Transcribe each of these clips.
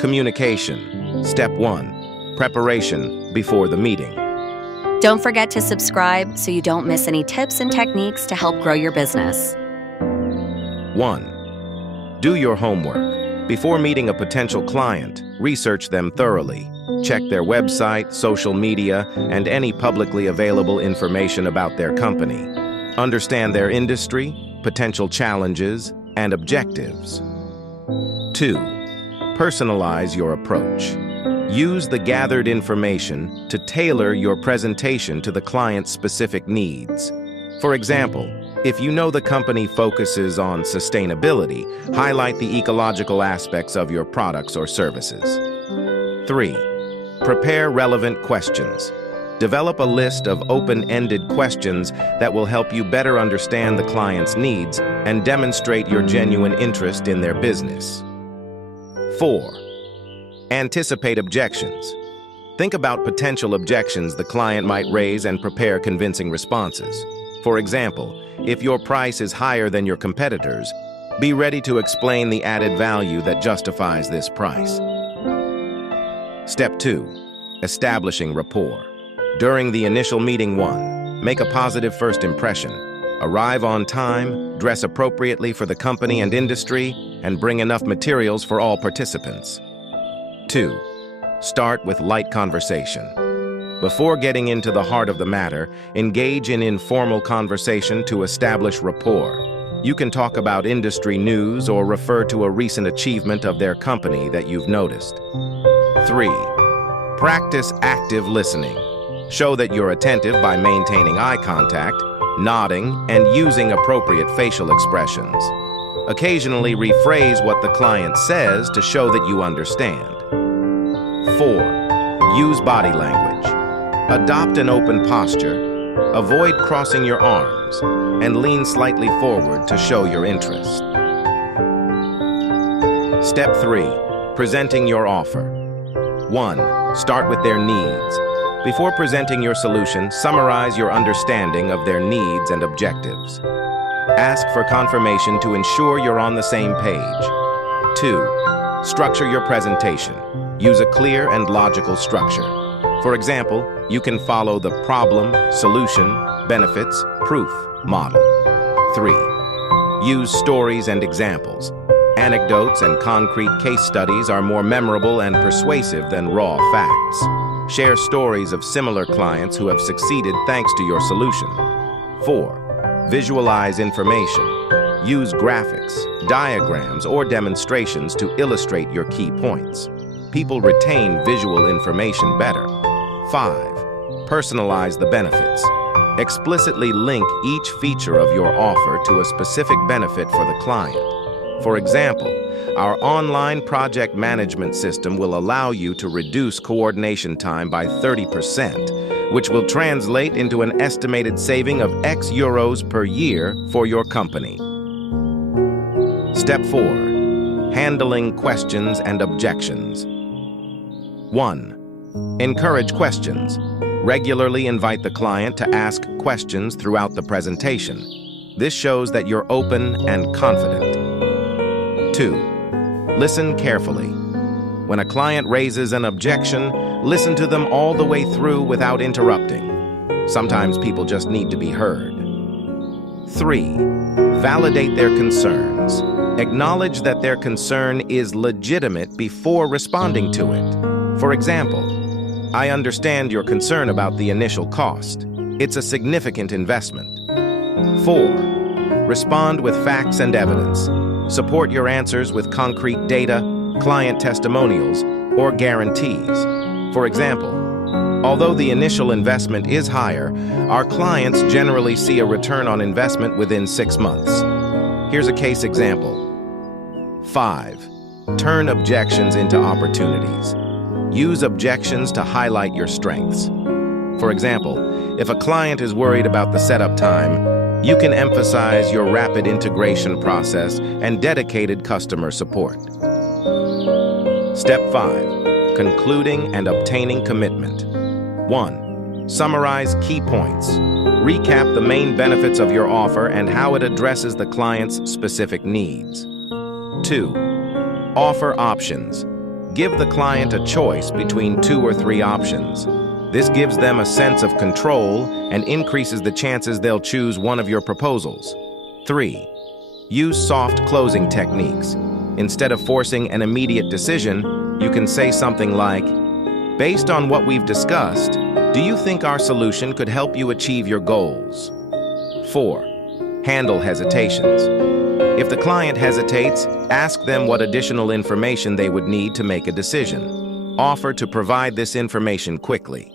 Communication. Step 1. Preparation before the meeting. Don't forget to subscribe so you don't miss any tips and techniques to help grow your business. 1. Do your homework. Before meeting a potential client, research them thoroughly. Check their website, social media, and any publicly available information about their company. Understand their industry, potential challenges, and objectives. 2. Personalize your approach. Use the gathered information to tailor your presentation to the client's specific needs. For example, if you know the company focuses on sustainability, highlight the ecological aspects of your products or services. 3. Prepare relevant questions. Develop a list of open-ended questions that will help you better understand the client's needs and demonstrate your genuine interest in their business. 4. Anticipate objections. Think about potential objections the client might raise and prepare convincing responses. For example, if your price is higher than your competitors, be ready to explain the added value that justifies this price. Step 2. Establishing rapport. During the initial meeting 1, make a positive first impression. Arrive on time, dress appropriately for the company and industry, and bring enough materials for all participants. 2. Start with light conversation. Before getting into the heart of the matter, engage in informal conversation to establish rapport. You can talk about industry news or refer to a recent achievement of their company that you've noticed. 3. Practice active listening. Show that you're attentive by maintaining eye contact, nodding, and using appropriate facial expressions. Occasionally rephrase what the client says to show that you understand. 4. Use body language. Adopt an open posture, avoid crossing your arms, and lean slightly forward to show your interest. Step 3. Presenting your offer. 1. Start with their needs. Before presenting your solution, summarize your understanding of their needs and objectives. Ask for confirmation to ensure you're on the same page. 2. Structure your presentation. Use a clear and logical structure. For example, you can follow the problem, solution, benefits, proof model. 3. Use stories and examples. Anecdotes and concrete case studies are more memorable and persuasive than raw facts. Share stories of similar clients who have succeeded thanks to your solution. 4. Visualize information. Use graphics, diagrams, or demonstrations to illustrate your key points. People retain visual information better. 5. Personalize the benefits. Explicitly link each feature of your offer to a specific benefit for the client. For example, our online project management system will allow you to reduce coordination time by 30%, which will translate into an estimated saving of X euros per year for your company. Step 4. Handling questions and objections. 1. Encourage questions. Regularly invite the client to ask questions throughout the presentation. This shows that you're open and confident. 2. Listen carefully. When a client raises an objection, listen to them all the way through without interrupting. Sometimes people just need to be heard. 3. Validate their concerns. Acknowledge that their concern is legitimate before responding to it. For example, I understand your concern about the initial cost. It's a significant investment. 4. Respond with facts and evidence. Support your answers with concrete data, client testimonials, or guarantees. For example, although the initial investment is higher, our clients generally see a return on investment within 6 months. Here's a case example. 5. Turn objections into opportunities. Use objections to highlight your strengths. For example, if a client is worried about the setup time, you can emphasize your rapid integration process and dedicated customer support. Step 5. Concluding and obtaining commitment. 1. Summarize key points. Recap the main benefits of your offer and how it addresses the client's specific needs. 2. Offer options. Give the client a choice between 2 or 3 options. This gives them a sense of control and increases the chances they'll choose one of your proposals. 3. Use soft closing techniques. Instead of forcing an immediate decision, you can say something like, "Based on what we've discussed, do you think our solution could help you achieve your goals?" 4. Handle hesitations. If the client hesitates, ask them what additional information they would need to make a decision. Offer to provide this information quickly.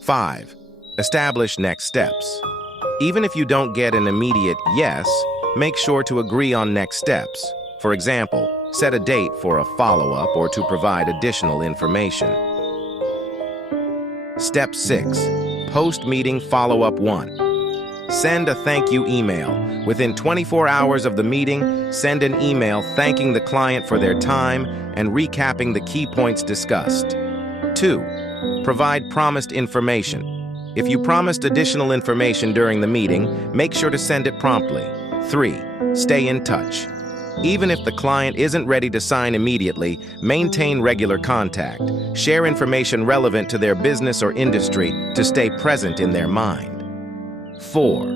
5. Establish next steps. Even if you don't get an immediate yes, make sure to agree on next steps. For example, set a date for a follow-up or to provide additional information. Step 6. Post-meeting follow-up 1. Send a thank you email. Within 24 hours of the meeting, send an email thanking the client for their time and recapping the key points discussed. 2. Provide promised information. If you promised additional information during the meeting, make sure to send it promptly. 3. Stay in touch. Even if the client isn't ready to sign immediately, maintain regular contact. Share information relevant to their business or industry to stay present in their mind. 4.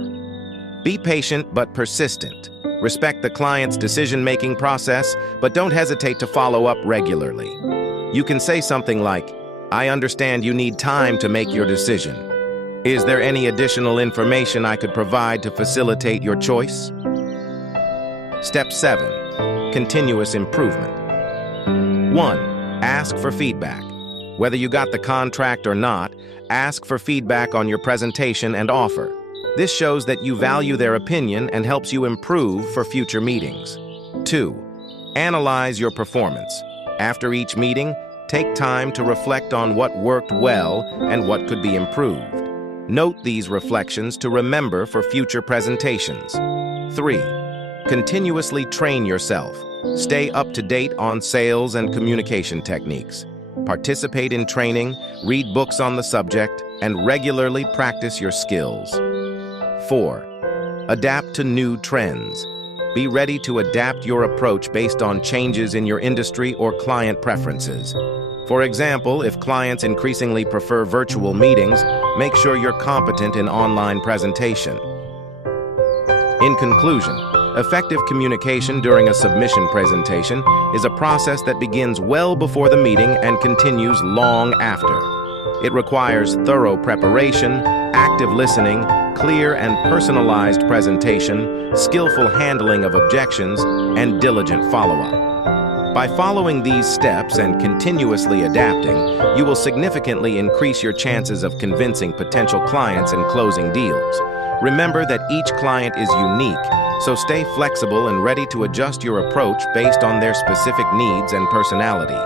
Be patient but persistent. Respect the client's decision-making process, but don't hesitate to follow up regularly. You can say something like, "I understand you need time to make your decision. Is there any additional information I could provide to facilitate your choice?" Step 7. Continuous improvement. 1. Ask for feedback. Whether you got the contract or not, ask for feedback on your presentation and offer. This shows that you value their opinion and helps you improve for future meetings. 2. Analyze your performance. After each meeting, take time to reflect on what worked well and what could be improved. Note these reflections to remember for future presentations. 3. Continuously train yourself. Stay up to date on sales and communication techniques. Participate in training, read books on the subject, and regularly practice your skills. 4. Adapt to new trends. Be ready to adapt your approach based on changes in your industry or client preferences. For example, if clients increasingly prefer virtual meetings, make sure you're competent in online presentation. In conclusion, effective communication during a submission presentation is a process that begins well before the meeting and continues long after. It requires thorough preparation, active listening, clear and personalized presentation, skillful handling of objections, and diligent follow-up. By following these steps and continuously adapting, you will significantly increase your chances of convincing potential clients and closing deals. Remember that each client is unique, so stay flexible and ready to adjust your approach based on their specific needs and personality.